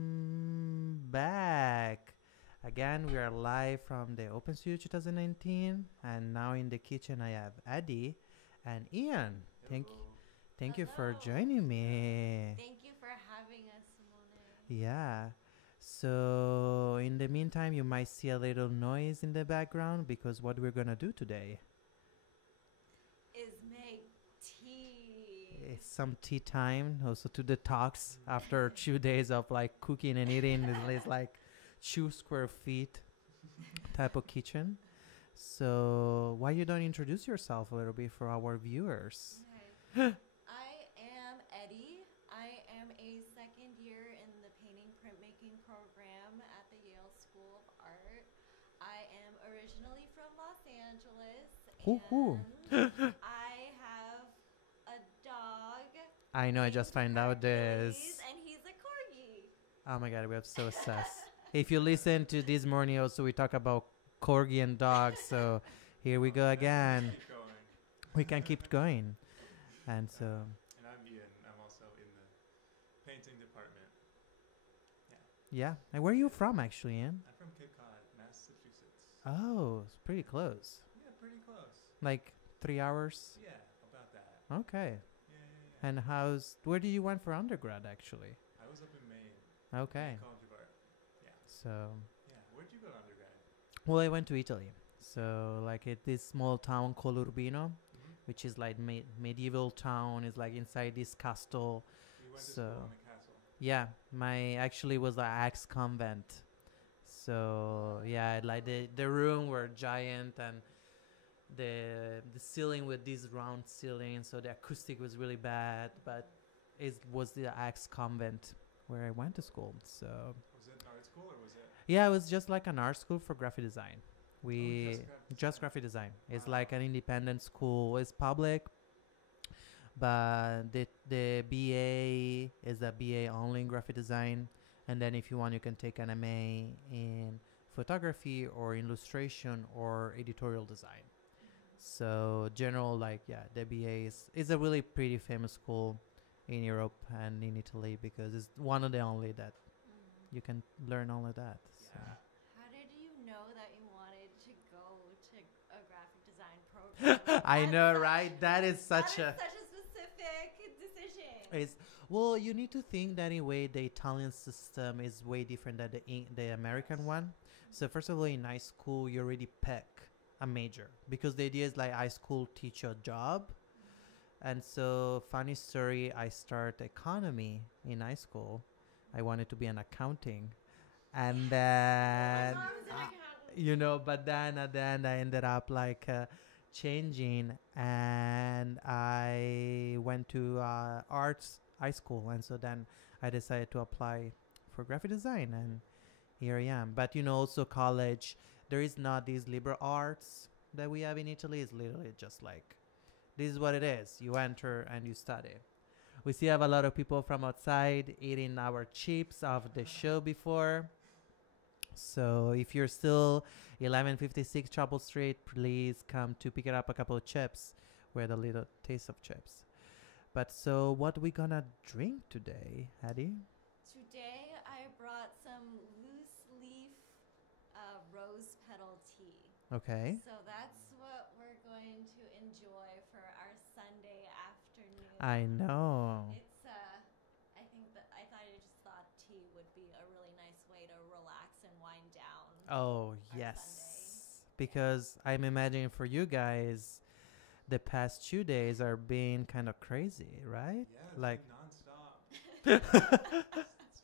welcome back. Again, we are live from the Open Studio 2019, and now in the kitchen I have Eddie and Ian. Thank you for joining me. Thank you for having us, Simone. Yeah. So, in the meantime, you might see a little noise in the background because what we're gonna do today Is make tea. is some tea time. Also to detox after 2 days of like cooking and eating. It's like 2 square feet type of kitchen. So why you don't introduce yourself a little bit for our viewers? Okay. I am Eddie. I am a second year in the painting printmaking program at the Yale School of Art. I am originally from Los Angeles. Hoo-hoo. And I have a dog. I know, I just named found out Hercules, this. and he's a corgi. Oh my god, we're so obsessed. If you listen to this morning also we talk about corgi and dogs, so here we go again. Keep going. We can keep going. And so And I'm Ian. I'm also in the painting department. yeah. And where are you from actually, Ian? I'm from Cape Cod, Massachusetts. Oh, it's pretty close. Yeah, pretty close. Like 3 hours? Yeah, about that. Okay. Yeah. And where did you went for undergrad actually? I was up in Maine. Okay. College of Art. Yeah. So, Yeah. Where'd you go to undergrad? well, I went to Italy. So, like at this small town called Urbino, Mm-hmm. which is like medieval town. Is like inside this castle. You went to So- school in the castle. Yeah, my actually was an ex convent. So yeah, like the room were giant and the ceiling with this round ceiling, so the acoustic was really bad. But it was the ex convent where I went to school. So Was it an art school or was it? yeah, it was just like an art school for graphic design. We just graphic just design. graphic design. It's Wow. like an independent school. It's public, but the BA is a BA only in graphic design, and then if you want, you can take an MA in photography or illustration or editorial design. So general, like yeah, the BA is a really pretty famous school in Europe and in Italy because it's one of the only that you can learn all of that. So. Yeah. How did you know that you wanted to go to a graphic design program? I know, That's right? That is such a such a specific decision. It's well, you need to think that in a way the Italian system is way different than the American one. So first of all, in high school, you already pick a major because the idea is like high school teach you a job. And so, funny story, I started economy in high school. I wanted to be an accounting, and then My mom's an accountant. you know, but then at the end I ended up like changing, and I went to arts high school, and so then I decided to apply for graphic design, and here I am. But you know, also college, there is not these liberal arts that we have in Italy. It's literally just like this is what it is. You enter and you study. We still have a lot of people from outside eating our chips of the show before. So if you're still 1156 Chapel Street, please come to pick it up a couple of chips. We had a little taste of chips. But so what we gonna drink today, Hattie? Today I brought some loose leaf rose petal tea. Okay. So that's what we're going to enjoy for our Sunday afternoon. I know. It's I think that I just thought tea would be a really nice way to relax and wind down. Oh, our yes. Because I'm imagining for you guys, the past 2 days are being kind of crazy, right? Yeah, it's Like- like nonstop.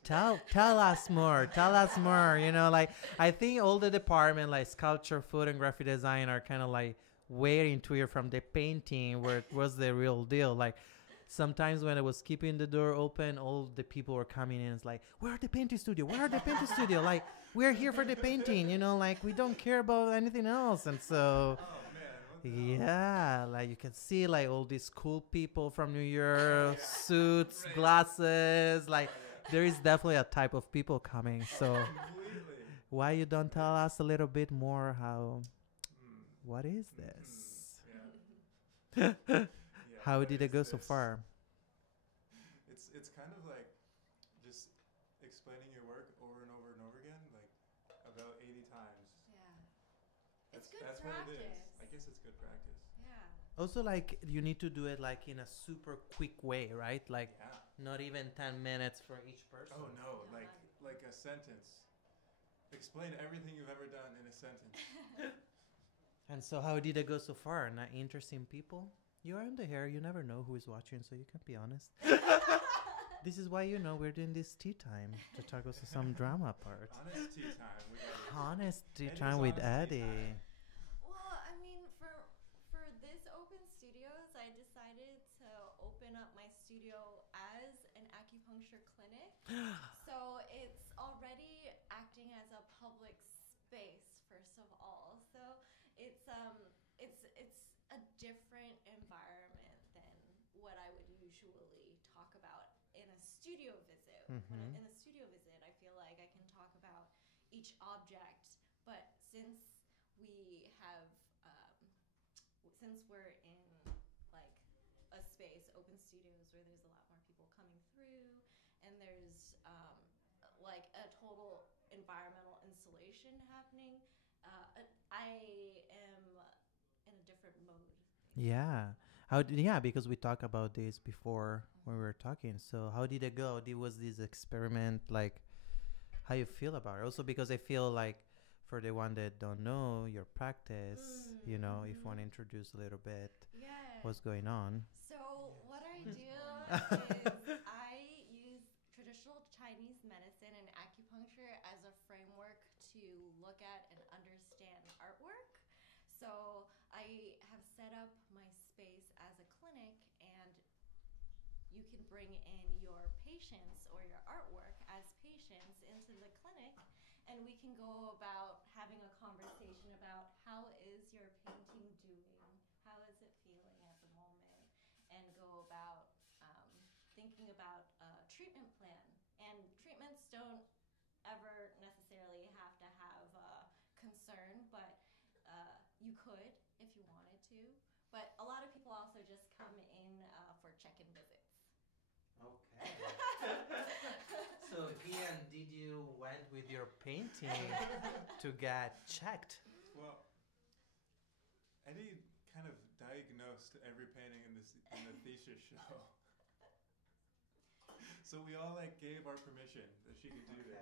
Tell us more. Tell us more. You know, like I think all the department like sculpture, food, and graphic design are kind of like waiting to hear from the painting where it was the real deal. Like sometimes when I was keeping the door open, all the people were coming in. It's like, where are the painting studio? Where are the painting studio? Like we're here for the painting. You know, like we don't care about anything else. And so. Oh man. What the hell? Yeah, like you can see like all these cool people from New York, suits, glasses, like there is definitely a type of people coming. So Completely. why you don't tell us a little bit more how Mm. what is this? Yeah. Yeah, How what did it is go so this? far? It's kind of like explaining your work over and over and over again, like about 80 times. Yeah. That's, It's good that's practice. what it is. I guess it's good practice. Yeah. Also, like you need to do it like in a super quick way, right? Like Yeah. not even 10 minutes for each person. Oh no, No, like a sentence. Explain everything you've ever done in a sentence. And so, how did it go so far? Not interesting people? You are in the hair. You never know who is watching, so you can be honest. This is why we're doing this tea time to talk about some drama part. Honest tea time with Eddie. Honest tea Eddie's time with honest tea Eddie. time. Well, I mean, for this open studios, I decided to open up my studio as an acupuncture clinic. So it's already acting as a public space, first of all. So it's a different environment than what I would usually talk about in a studio visit. Mhm. In a studio visit, I feel like I can talk about each object, but we have since we're in like a space, open studios, where there's a lot more people coming through, and there's like a total environmental installation happening, I am in a different mode. Yeah. Because we talked about this before when we were talking. So how did it go? Was this experiment like how you feel about it? Also because I feel like for the one that don't know your practice, if you want to introduce a little bit what's going on. So what I do is I use traditional Chinese medicine and acupuncture as a framework to look at and understand artwork. So I have set up my space as a clinic, and you can bring in your patients or your artwork as patients into the clinic, and we can go about having a conversation about how is your painting doing, how is it feeling at the moment, and go about thinking about a treatment plan. And treatments don't ever necessarily have to have concern, but you could if you wanted to. But a lot of people also just come in for check-in visits. Okay. So Ian, did you went with your painting to get checked? Well, Eddie kind of diagnosed every painting in the thesis show. So we all like gave our permission that she could do this.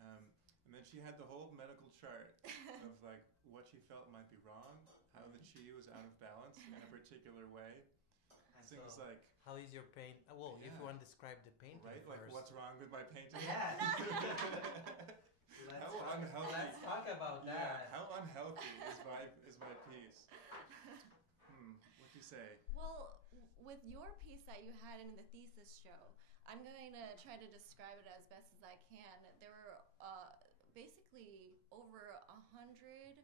And then she had the whole medical chart of like what she felt might be wrong, how the chi was out of balance in a particular way. And Things so, like, how is your paint? Well, if Yeah. you want to describe the painting right? first. Like what's wrong with my painting? Yeah. How unhealthy? Let's talk about Yeah, that. how unhealthy is my piece? What do you say? Well, with your piece that you had in the thesis show, I'm going to try to describe it as best as I can. There were basically over 100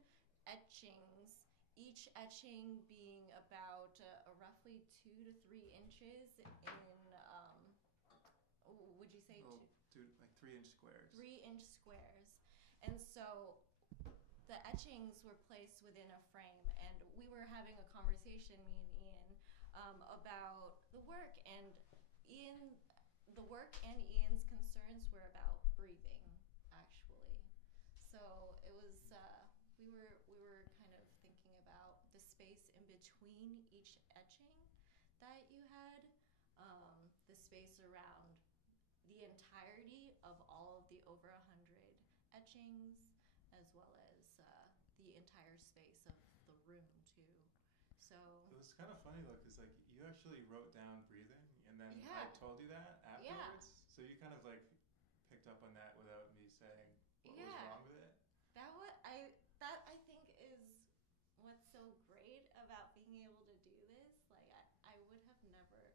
etchings, each etching being about roughly 2 to 3 inches in, would you say Like 3-inch squares. 3-inch squares. And so the etchings were placed within a frame, and we were having a conversation, me and Ian, about the work, and Ian's concerns were about breathing, actually. So it was we were kind of thinking about the space in between each etching that you had, the space around the entirety of all of the over 100 etchings, as well as the entire space of the room too. So it was kind of funny though, because like you actually wrote down breathing, and then Yeah. I told you that afterwards. So you kind of like picked up on that without me saying what was wrong with it. That I think is what's so great about being able to do this. Like I would have never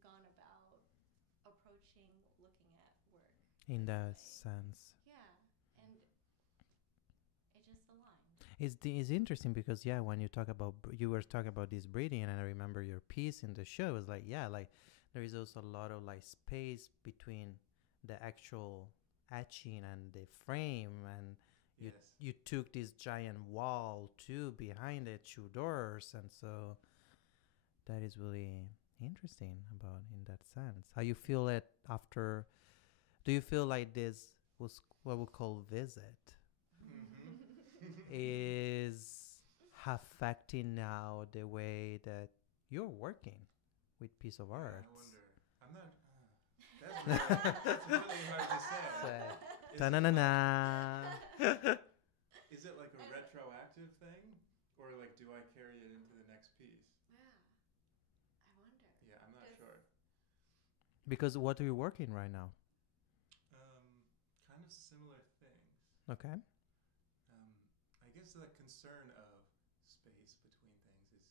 gone about approaching looking at work In that way. sense. Yeah, and it just aligned. It's interesting because when you talk about you were talking about this breathing, and I remember your piece in the show was like like there is also a lot of like space between the actual etching and the frame, and you took this giant wall too behind it, 2 doors, and so that is really interesting about in that sense. How you feel it after Do you feel like this was what we call visit is affecting now the way that you're working with piece of Yeah, art? I wonder. I'm not. That's really hard to say. Is it Ta-na-na-na. Is it like a retroactive thing, or like do I carry it into the next piece? Yeah, I wonder. Yeah, I'm not sure. Because what are you working right now? Kind of similar things. Okay. I guess the concern of space between things is,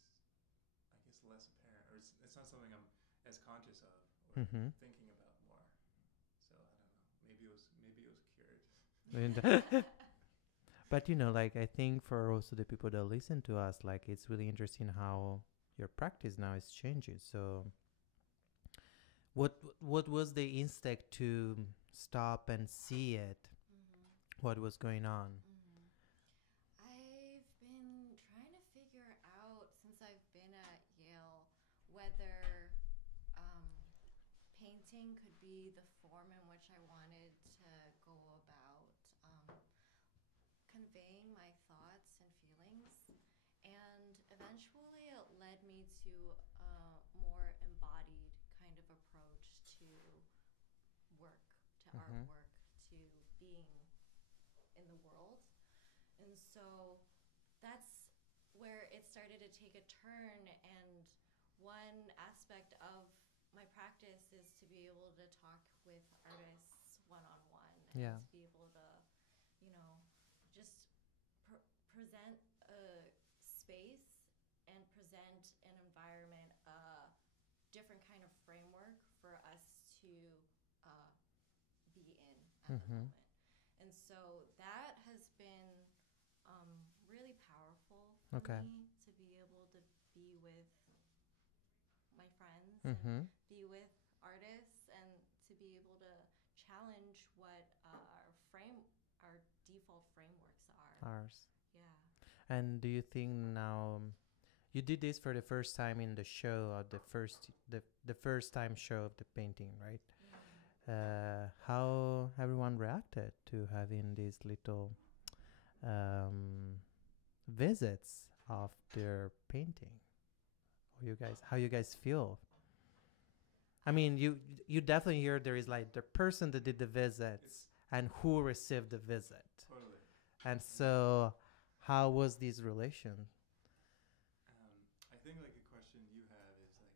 I guess, less apparent, or it's not something I'm as conscious of or Mm-hmm. thinking about more. So I don't know. Maybe it was cured. But you know, like I think for also the people that listen to us, like it's really interesting how your practice now is changing. So what was the instinct to stop and see it? What was going on? I've been trying to figure out since I've been at Yale whether painting could be the form in which I wanted to go about conveying my thoughts and feelings. And eventually it led me to a more embodied kind of approach to work, to artwork, to being in the world. And so that's where it started to take a turn. And one aspect of my practice is to be able to talk with artists one-on-one and Yeah. to be able to, you know, just present a space and present an environment, a different kind of framework for us to be in at the moment. And so that has been really powerful for me to be able to be with my friends and be with artists and to be able to challenge what our default frameworks are. Ours. Yeah. And do you think now you did this for the first time in the show, or the first time show of the painting, right? How everyone reacted to having these little visits of their painting? How you guys feel? I mean, you definitely hear there is like the person that did the visits and who received the visit. Totally. And so, how was this relation? I think like a question you have is like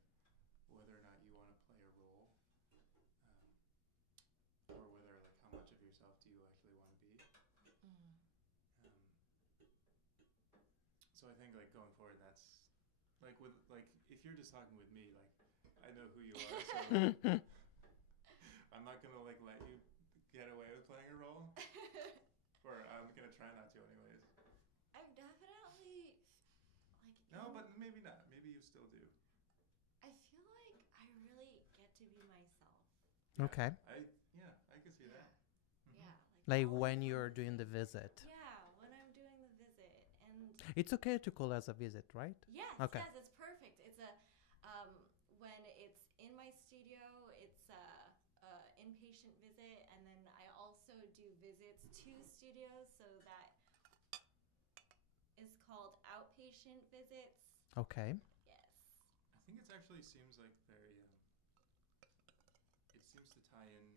whether or not you want to play a role, or whether like how much of yourself do you actually want to be. So I think like going forward, that's like with like if you're just talking with me, like I know who you are, so like, I'm not gonna like let you get away with playing a role, or I'm gonna try not to anyways. I'm definitely like No, but maybe not. Maybe you still do. I feel like I really get to be myself. Yeah, Okay. I can see that. Yeah. Like all when the you're time. doing the visit. Yeah, when I'm doing the visit, and It's okay to call as a visit, right? yes, Okay. yes, it's perfect. It's a when it's in my studio, it's a inpatient visit, and then I also do visits to studios, so that is called outpatient visits. Okay. Yes. I think it actually seems like very. It seems to tie in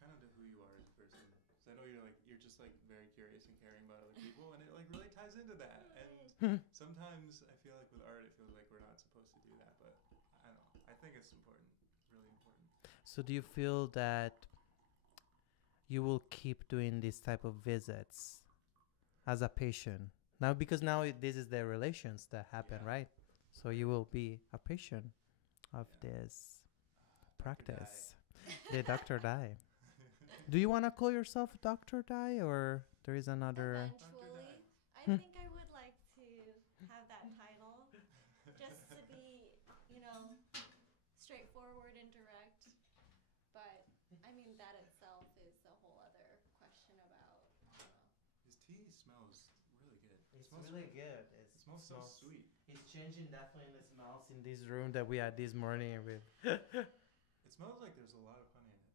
kind of to who you are as a person. So I know you're just like very curious and caring about other people, and it like really ties into that. And sometimes I feel like with art, it feels like we're not supposed to do that, but I don't know. I think it's important, really important. So do you feel that you will keep doing this type of visits as a patient now, because now this is the relations that happen, Yeah. right? So you will be a patient of this practice. The Dr. Dai. Do you want to call yourself Dr. Dai, or there is another? Eventually, I think I would like to have that title, just to be, straightforward and direct. But I mean, that itself is a whole other question about. His tea smells really good. It's really good. It smells so sweet. It's changing definitely the smells in this room that we had this morning with. It smells like there's a lot of honey in it.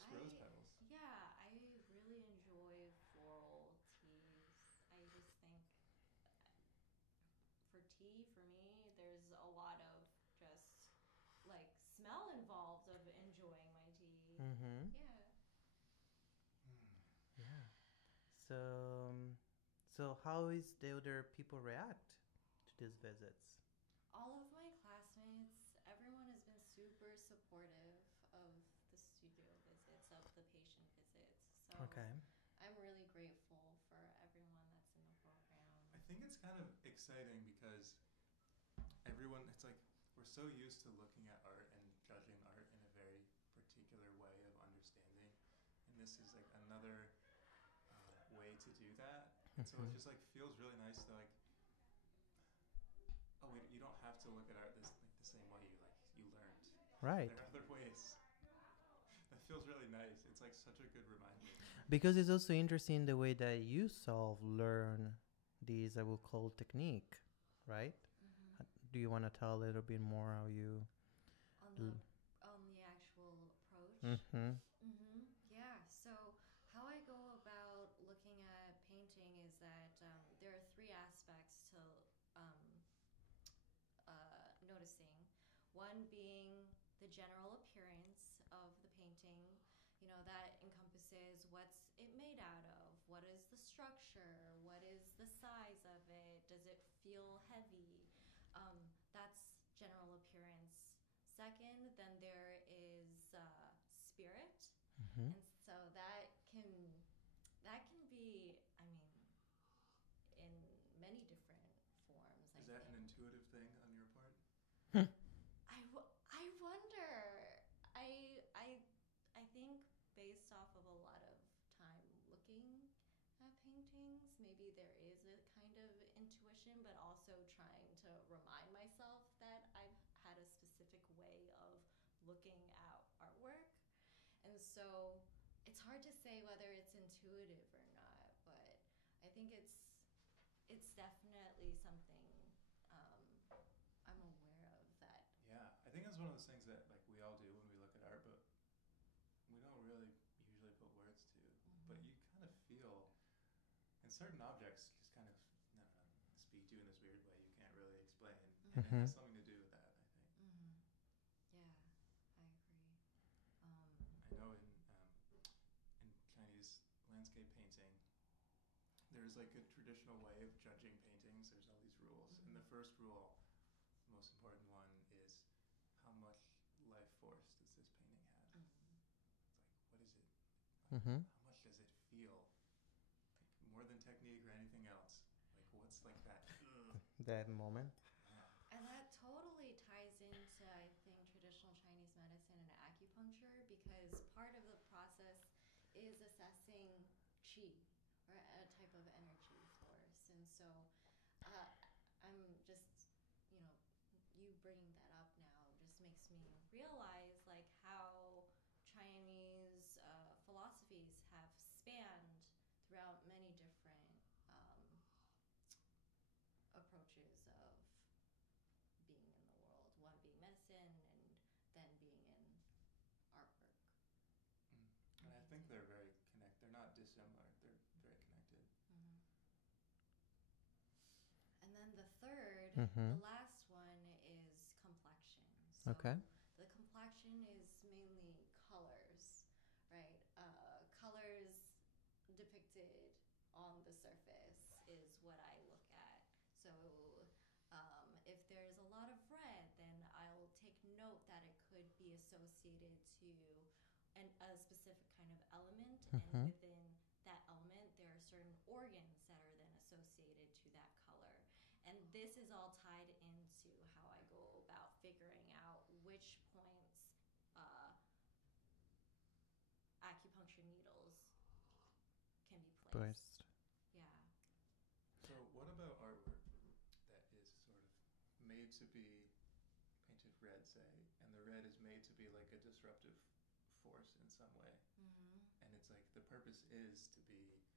just rose petals. Yeah, I really enjoy floral teas. I just think for tea, for me, there's a lot of just like smell involved of enjoying my tea. Mm-hmm. Yeah. Yeah. So, so how is the other people react to these visits? All of my classmates, everyone has been super supportive of the studio visits, of the patient visits. So Okay. I'm really grateful for everyone that's in the program. I think it's kind of exciting because everyone, it's like we're so used to looking at art and judging art in a very particular way of understanding, and this is like another way to do that. And so it just like feels really nice to like, oh wait, you don't have to look at art this like the same way you learned. Right. There are other ways. That feels really nice. It's like such a good reminder. Because it's also interesting the way that you learn these, I will call technique, right? Mm-hmm. Do you want to tell a little bit more how you? On the actual approach. Mm-hmm. Mm-hmm. Yeah. So how I go about looking at painting is that there are three aspects to um, noticing. One being the general appearance of the painting. You know, that encompasses what's it made out of, what is the structure, what is the size of it, does it feel heavy? That's general appearance. Second, then there is spirit, Mm-hmm. and so that can be, I mean, in many different forms. Is that an intuitive thing on your part? I wonder. I think based off of a lot of time looking at paintings, maybe there is a kind of intuition, but also trying to remind myself that I've had a specific way of looking at artwork. And so it's hard to say whether it's intuitive or not, but I think it's definitely something I'm aware of that. Yeah, I think that's one of those things that like we all do when we look at art, but we don't really usually put words to. Mm-hmm. But you kind of feel, and certain objects just kind of, I don't know, speak to you in this weird way you can't really explain, and it Mm-hmm. has something to do with that. I think. Mm-hmm. Yeah, I agree. I know in Chinese landscape painting, there's like a traditional way of judging paintings. There's all these rules, and the first rule, the most important one, is how much life force does this painting have? Mm-hmm. It's like, what is it? Mm-hmm. How much does it feel? Like, more than technique or anything else. Like, what's like that? That moment. Yeah. And that totally ties into, I think, traditional Chinese medicine and acupuncture, because part of the process is assessing qi, or a type of energy force. And so I'm just, you know, you bringing that up now just makes me realize like how Chinese philosophies have spanned throughout many different approaches of being in the world. One being medicine, and then being in artwork. And I think they're very connected. They're not dissimilar. They're very connected. Mm-hmm. And then the third, Mm-hmm. the last one is complexion. So Okay. the complexion is mainly colors, right? Colors depicted on the surface is what I look at. So if there's a lot of red, then I'll take note that it could be associated to a specific kind of element, Mm-hmm. and within that element, there are certain organs that are then associated to that color. And this is all tied into how I go about figuring out which points acupuncture needles can be placed. Yeah. So, what about artwork that is sort of made to be painted red, say, and the red is made to be like a disruptive force in some way? Mm-hmm. And it's like the purpose is to be like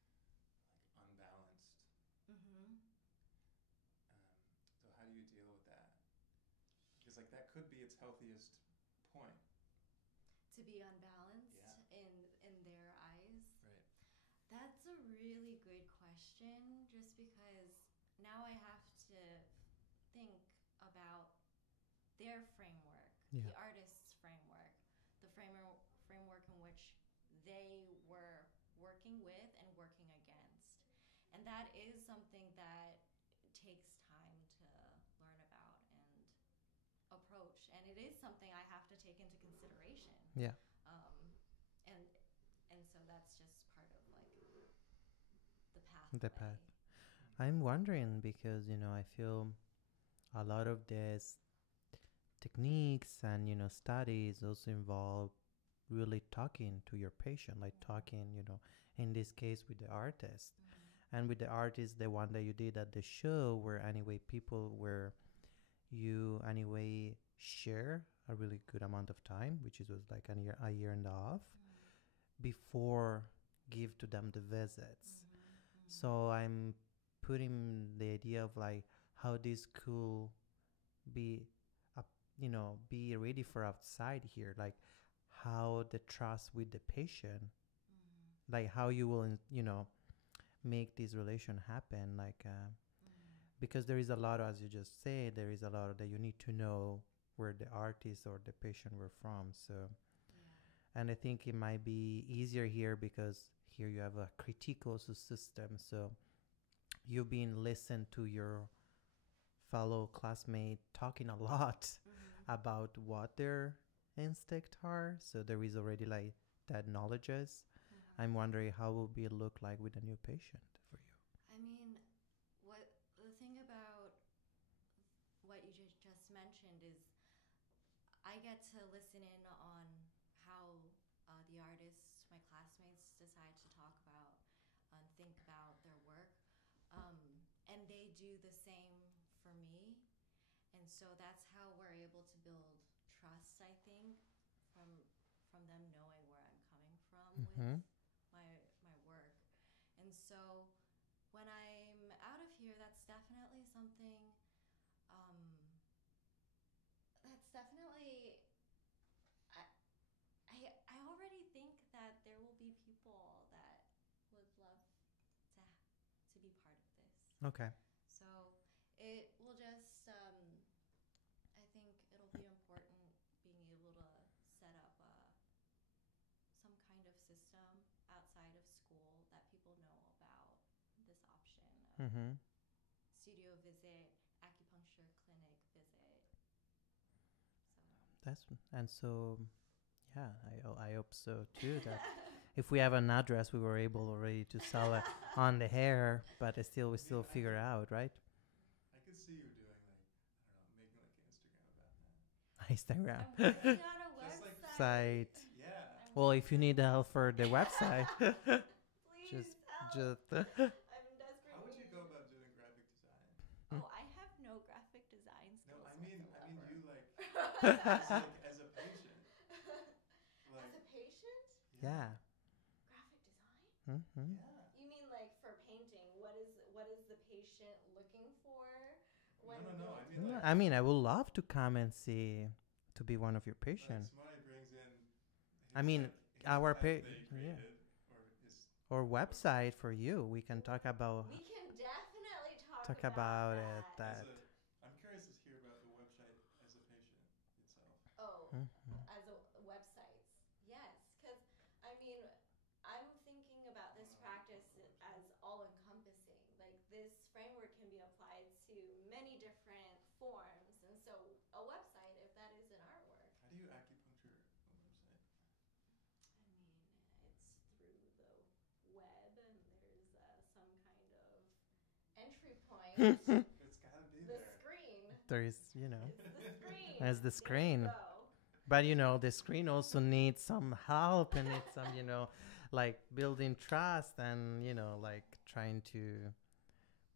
unbalanced. Mm-hmm. So how do you deal with that? Because like that could be its healthiest point. To be unbalanced Yeah. in really good question just because now I have to think about their framework, Yeah. the artist's framework, the framework in which they were working with and working against. And that is something that takes time to learn about and approach. And it is something I have to take into consideration. Yeah. Um, and and so that's just part of like the The pathway. path. I'm wondering because, I feel a lot of these techniques and, studies also involve really talking to your patient, like talking, in this case with the artist. And with the artist, the one that you did at the show, where anyway people were you anyway share a really good amount of time, which is was like a year and a half before give to them the visits. So I'm putting the idea of like how this could be up, be ready for outside here, like how the trust with the patient, like how you will, make this relation happen, like because there is a lot, as you just say, there is a lot that you need to know where the artist or the patient were from. So, and I think it might be easier here because here you have a critical system. So you've been listened to your fellow classmate talking a lot about what their instinct are. So there is already like that knowledges. I'm wondering how will be look like with a new patient for you. I mean, what the thing about what you just mentioned is I get to listen in on how the artists, my classmates, decide to talk about and think about their work. Um, and they do the same for me. And so that's how we're able to build trust, I think, from from them knowing where I'm coming from with my work. And so when I'm out of here, that's definitely something. Um, that's definitely. I, I already think that there will be people that would love to be part of this. Okay. So it will just. I think it'll be important being able to set up some kind of system outside of school that people know about this option of studio visit, acupuncture clinic visit. So That's and so yeah, I hope so too. That if we have an address, we were able already to sell it on the hair, but we still figure out, right? I could see you doing like, I don't know, making like an Instagram about that. Instagram. I'm working on a Just like website. Site. Yeah. Well, if you need help for the website, Please help. just I'm in desperate How would you need. go about doing graphic design? Oh, I have no graphic design No, skills I mean whatsoever. you as a patient. As Like a patient? yeah. Graphic design? Yeah. You mean like for painting? What is the patient looking for when No. going I mean through like the I mean, I process? would love to come and see, to be one of your like patients. Smiley brings in I his mean, like his our pen that he yeah, created or his or website for you. We can talk about We can definitely talk about it. that. as That. a I'm curious to hear about the website as a patient itself. Oh, Mhm. as a websites. Yes, cuz I mean, I'm thinking about I this don't know how to practice plug a as website. all encompassing. Like this framework can be applied to many different forms. And so a website, if that is an artwork, How do you acupuncture a website? I mean, it's through the web and there's some kind of entry point. It's got to be The there. screen. There is, It's the screen. there's the There you screen. go. But the screen also needs some help and needs some, like building trust and, like trying to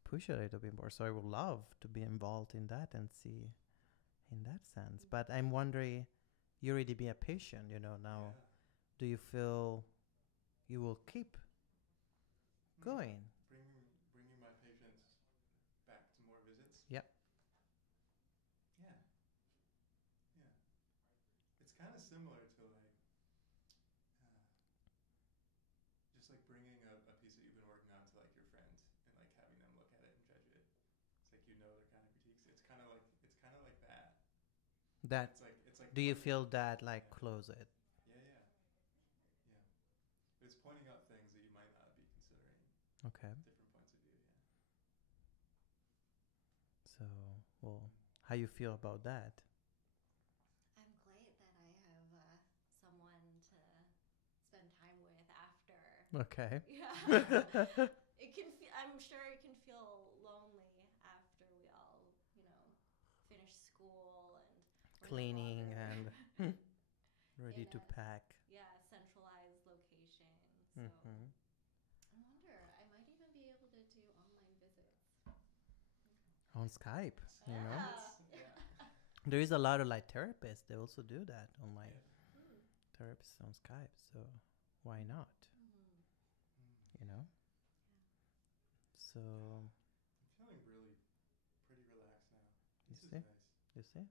push it a little bit more. So I would love to be involved in that and see in that sense. But I'm wondering, you already be a patient, now. Yeah. Do you feel you will keep going? Bringing my patients back to more visits. Yep. Yeah. Yeah. It's kind of similar to like just like bringing a piece that you've been working on That It's like do you pointing feel out, that like yeah, close it? yeah, yeah, yeah. It's pointing out things that you might not be considering, Okay. different points of view. Yeah. So, well, how you feel about that? I'm glad that I have someone to spend time with after. Okay. Yeah. It can. I'm sure it can feel lonely after we all, finish school and we're no Cleaning longer and ready in to a pack. centralized location. So Mm-hmm. I wonder. I might even be able to do online visits. On Skype, you know. Yeah. There is a lot of like therapists. They also do that online. Yeah. Hmm. Therapists on Skype. So why not? Mm-hmm. You know. So I'm feeling really pretty relaxed now. you This is see, nice. you see,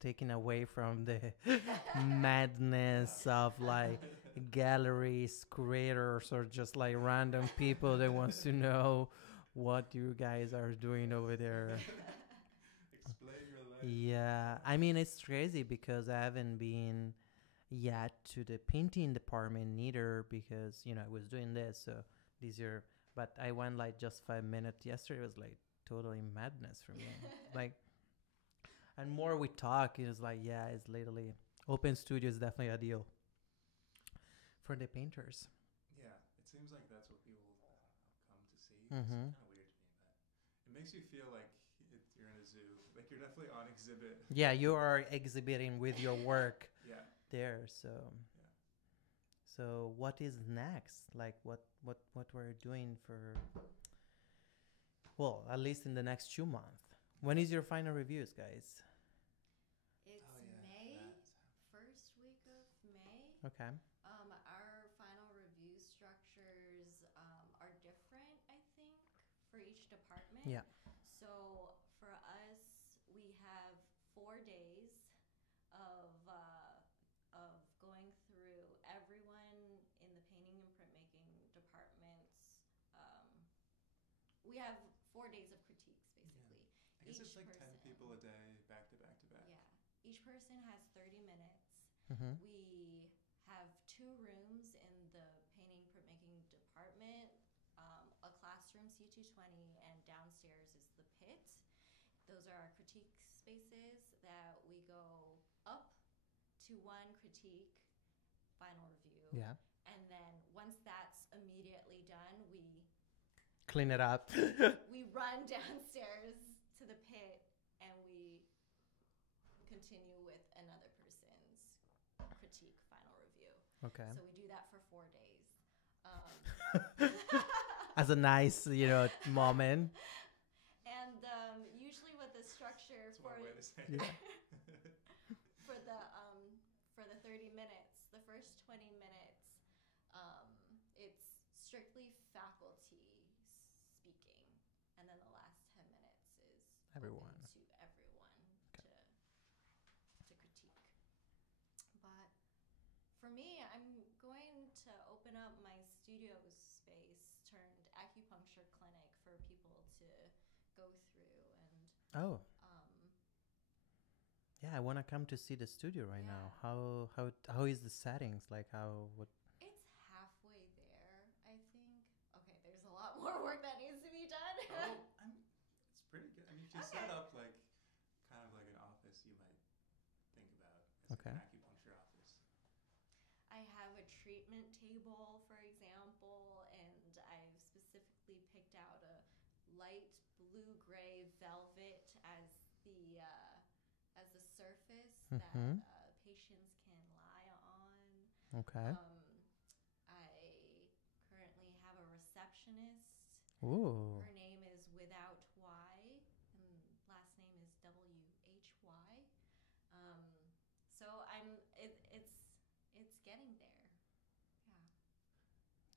taking away from the madness of like galleries, curators, or just like random people that wants to know what you guys are doing over there. Explain your life. Yeah, I mean it's crazy because I haven't been yet to the painting department neither because I was doing this so this year, but I went like just 5 minutes yesterday. It was like totally madness for me. Like, and more we talk, it's like yeah, it's literally open studio is definitely ideal for the painters. Yeah, it seems like that's what people come to see. Mm-hmm. It's kind of weird to me, but it makes you feel like you're in a zoo. Like you're definitely on exhibit. Yeah, you are exhibiting with your work Yeah. there. So Yeah. so what is next? Like what we're doing for, well, at least in the next 2 months. When is your final reviews, guys? It's Oh, yeah. May, That's- first week of May. Okay. Our final review structures are different, I think, for each department. Yeah. So for us, we have 4 days of going through everyone in the painting and printmaking departments. Um, we have 4 days of critiques, basically. I guess Each it's like 10 person. people a day, back to back to back. Yeah. Each person has 30 minutes. Mm-hmm. We have 2 rooms in the painting printmaking department, a classroom C220, and downstairs is the pit. Those are our critique spaces that we go up to one critique, final review. Yeah. And then once that's immediately done, we Clean it up. we run downstairs to the pit and we continue with another person's critique final review. Okay. So we do that for 4 days. As a nice, moment. And usually with the structure That's for one way to say Yeah. it. for the 30 minutes, the first 20 minutes, it's strictly faculty speaking, and then the last 10 minutes is Everyone. open to everyone Okay. to critique. But for me, I'm going to open up my studio space turned acupuncture clinic for people to go through and Oh. Yeah, I want to come to see the studio right now. Yeah. How is the settings? Like what? It's halfway there, I think. Okay, there's a lot more work that needs to be done. It's pretty good. I mean, if you Okay. set up like kind of like an office, you might think about as like Okay. an acupuncture office. I have a treatment table, for example, and I've specifically picked out a light blue-gray velvet as the surface Mhm. that patients can lie on. Okay. I currently have a receptionist. Ooh. Her name is Without Y, and last name is WHY. So it's getting there. Yeah.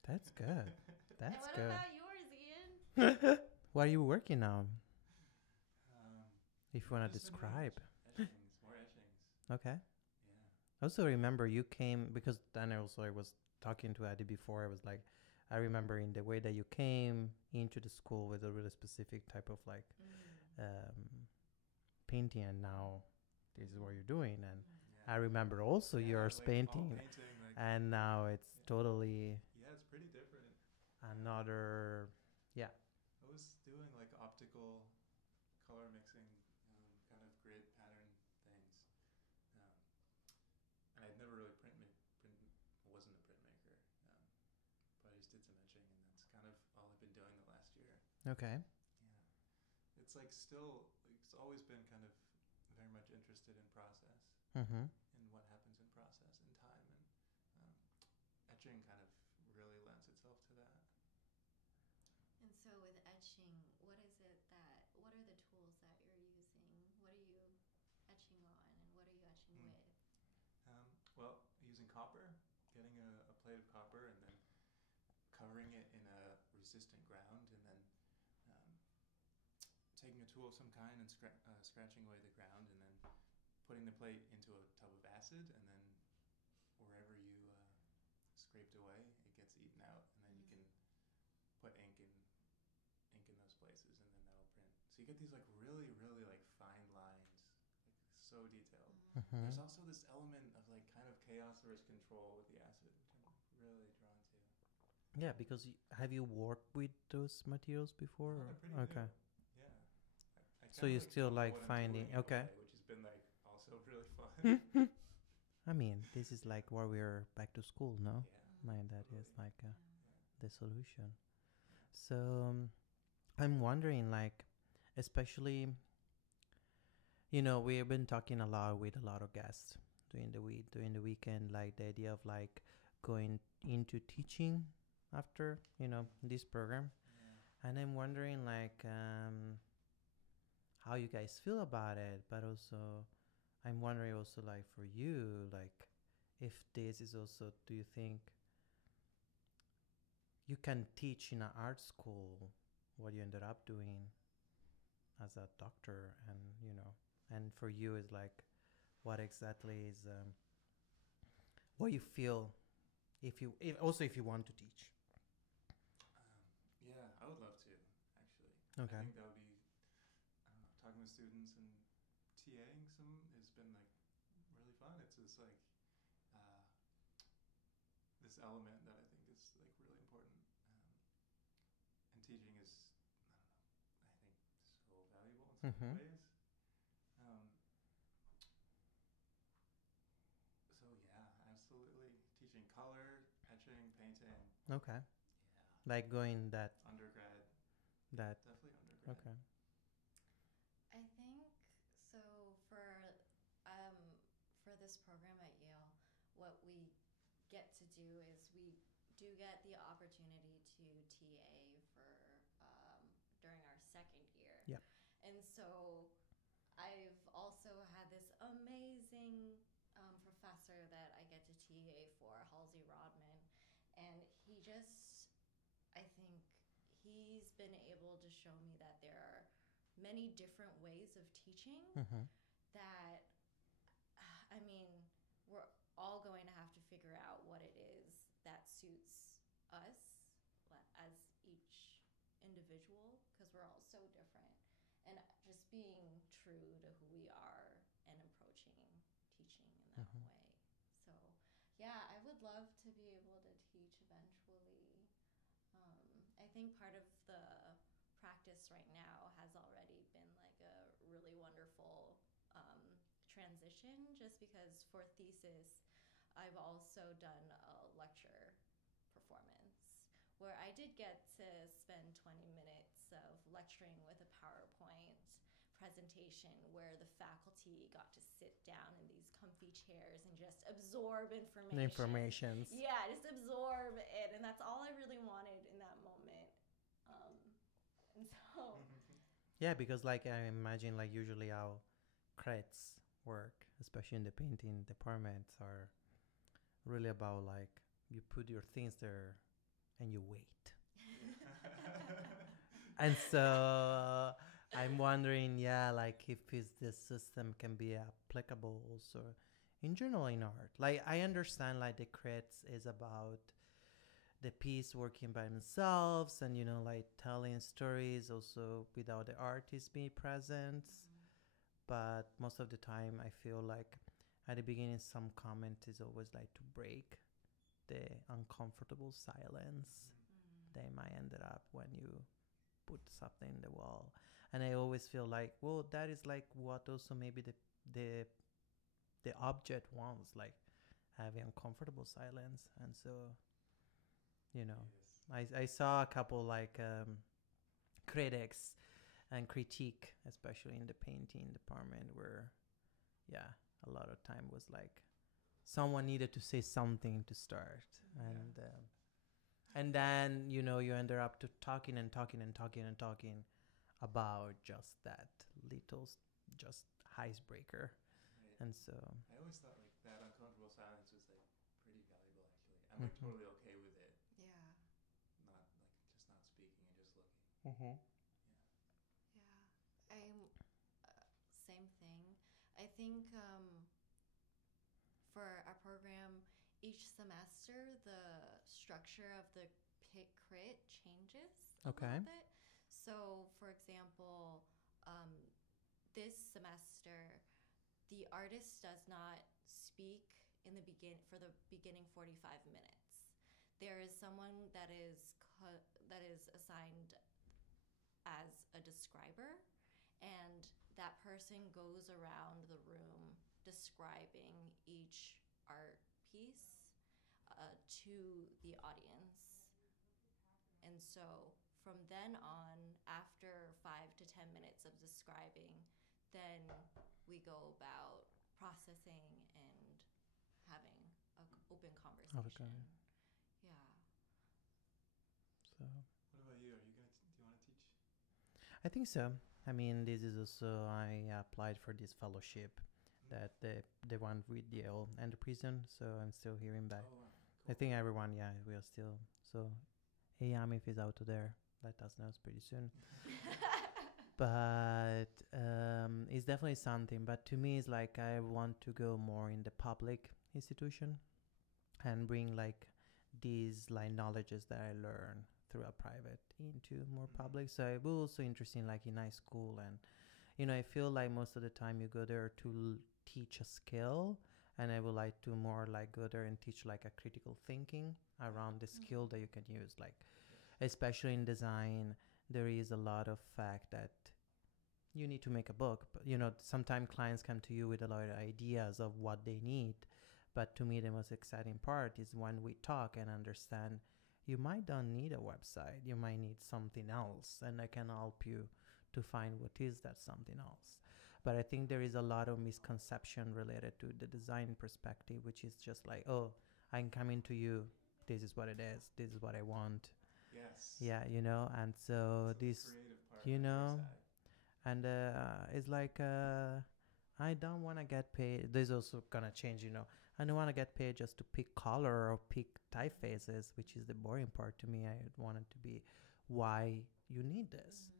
That's good. And That's what good. about yours, Ian? What are you working on? Um, If you want to just been doing describe. etchings, more etchings. Okay. Yeah. I also remember you came because then I was talking to Eddie before. I was like, I remember in the way that you came into the school with a really specific type of like painting, and now this is what you're doing. And Yeah. I remember also Yeah, yours like all painting, painting, like and now it's Yeah. totally yeah, it's pretty different. another. Yeah. I was doing like optical color mixing, kind of grid pattern things, um, and I'd never really wasn't a printmaker, but I just did some etching, and that's kind of all I've been doing the last year. Okay. Yeah, it's like still, it's always been kind of very much interested in process Mm-hmm. and what happens in process and time, and um, etching kind of really lends itself to that. And so with etching, what is it that, what are the tools that you're using? What are you etching on and what are you etching Hmm. with? Well, using copper, getting a plate of copper and then covering it in a resistant ground, and then um, taking a tool of some kind and scratching away the ground, and then putting the plate into a tub of acid, and then wherever you scraped away, it gets eaten out, and then you can put ink in those places, and then that'll print. So you get these like really, really like fine lines, like so detailed. Mm-hmm. There's also this element of like kind of chaos versus control with the acid, which I'm really drawn to. Yeah, because have you worked with those materials before? No, they're pretty Okay. new. Yeah. I So kinda, you like, still don't know like what I'm finding doing in a okay. way, which has been like also really fun. I mean, this is like where we're back to school, no? Yeah, Like that totally. is like Yeah. the solution. So I'm wondering, like, especially, we've been talking a lot with a lot of guests during the weekend, like the idea of like going into teaching after this program, Yeah. and I'm wondering like how you guys feel about it, but also I'm wondering also like for you, like if this is also, do you think you can teach in an art school what you ended up doing as a doctor, and and for you is like what exactly is what you feel if you want to teach. Yeah, I would love to, actually. Okay. I think that would be, I don't know, talking with students and TAing some has been like really fun. It's just like uh, this element that I think is like really important. And teaching is, I don't know, I think so valuable in so Mm-hmm. many ways. Um, so yeah, absolutely. Teaching color, etching, painting. Okay. Yeah. Like going that Undergrad, that definitely undergrad. okay. I think so um, for this program at Yale, what we get to do is we do get the opportunity to TA for during our second year. Yep. And so I've also had this amazing professor that I get to TA for, Halsey Rodman, and he just, I think he's been able to show me that there are many different ways of teaching Mm-hmm. that, I mean, we're all going to have to figure out what it is that suits us as each individual, because we're all so different, and just being true to who we are and approaching teaching in that Mm-hmm. way. So yeah, I would love to be able to teach eventually. I think part of the practice right now has already been like a really wonderful transition, just because for thesis I've also done a lecture performance where I did get to spend 20 minutes of lecturing with a PowerPoint presentation where the faculty got to sit down in these comfy chairs and just absorb information. Yeah, just absorb it, and that's all I really wanted in that moment. And so Yeah, because like I imagine like usually how creds work, especially in the painting departments, are really about like you put your things there and you wait. And so I'm wondering, yeah, like if this system can be applicable also in general in art. Like I understand like the creds is about the piece working by themselves and like telling stories also without the artist being present. but most of the time I feel like at the beginning some comment is always like to break the uncomfortable silence they might end up when you put something in the wall. And I always feel like, well, that is like what also maybe the the object wants, like having uncomfortable silence. And so, you know, Yes. I saw a couple like critics and critique, especially in the painting department, where yeah, a lot of time was like someone needed to say something to start. And then you know you ended up to talking and talking and talking and talking about just that little just icebreaker. Right. And so I always thought like that uncomfortable silence was like pretty valuable actually. I'm like totally okay with it. Yeah. Not like just not speaking and just looking. mm-hmm. Yeah. I'm same thing. I think for our program, each semester the structure of the pit crit changes a Okay. little bit. So, for example, um, this semester, the artist does not speak in the for the beginning 45 minutes. There is someone that that is assigned as a describer, and that person goes around the room describing each art piece to the audience. And so from then on, after 5 to 10 minutes of describing, then we go about processing and having an open conversation. Yeah. So What about you? Are you gonna? Do you want to teach? I think so. I mean, this is also I applied for this fellowship that the one with Yale and the prison. So I'm still hearing back. Oh, wow. I Cool. think everyone, yeah, we are still. So, hey, if he's out there, let us know pretty soon. But it's definitely something. But to me, it's like I want to go more in the public institution and bring like these like knowledges that I learn through a private into more public. So it was also interesting, like in high school, and you know, I feel like most of the time you go there to teach a skill, and I would like to more like go there and teach like a critical thinking around the skill that you can use, like especially in design. There is a lot of fact that you need to make a book, but you know sometimes clients come to you with a lot of ideas of what they need, but to me the most exciting part is when we talk and understand you might not need a website, you might need something else, and I can help you to find what is that something else. But I think there is a lot of misconception related to the design perspective, which is just like, oh, I'm coming to you, this is what it is, this is what I want. Yes. Yeah, you know, and so this, creative part you on your know, side. and it's like I don't want to get paid. This also gonna change, you know. I don't want to get paid just to pick color or pick typefaces, which is the boring part to me. I want it to be why you need this.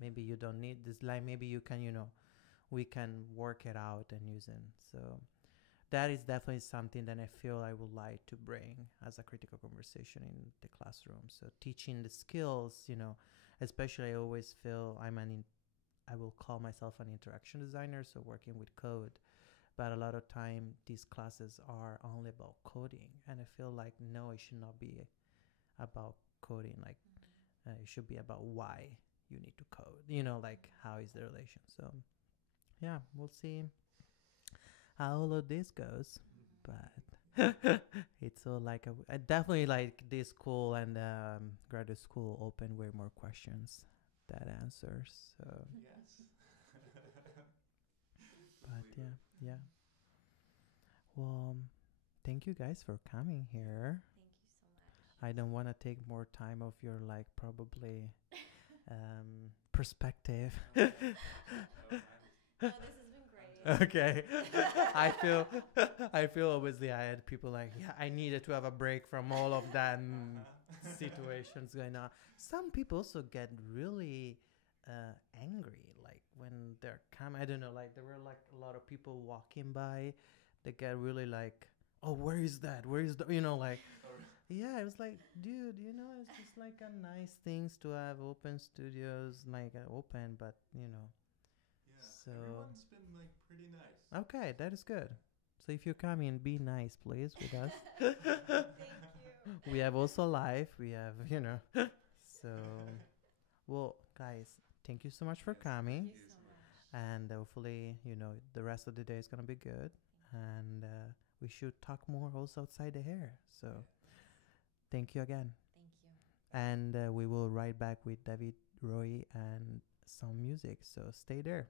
Maybe you don't need this. Like maybe you can, you know, we can work it out and use it. So that is definitely something that I feel I would like to bring as a critical conversation in the classroom. So teaching the skills, you know, especially I always feel I will call myself an interaction designer, so working with code. But a lot of time these classes are only about coding, and I feel like no, it should not be about coding. Like it should be about why you need to code. You know, like how is the relation. So yeah, we'll see how all of this goes. But it's all like I definitely like this school and graduate school open way more questions than answers. So Yes. but yeah. Well, thank you guys for coming here. Thank you so much. I don't want to take more time of your like probably perspective. Oh, No, this has been great. Okay. I feel obviously I had people like, yeah, I needed to have a break from all of that situations going on. Some people also get really angry, like when they're coming. I don't know, like there were like a lot of people walking by. They get really like, oh, where is that? Where is the, you know, like, yeah, it was like, dude, you know, it's just like a nice things to have open studios, like open, but you know, So everyone's been like pretty nice. okay, that is good. So if you're coming, be nice, please, with us. Thank you. We have also live. We have, So, well, guys, thank you so much for Yes, coming. Thank you so much. And hopefully, the rest of the day is going to be good. And we should talk more also outside the hair. So, thank you again. Thank you. And we will ride back with David, Roy, and some music. So, stay there.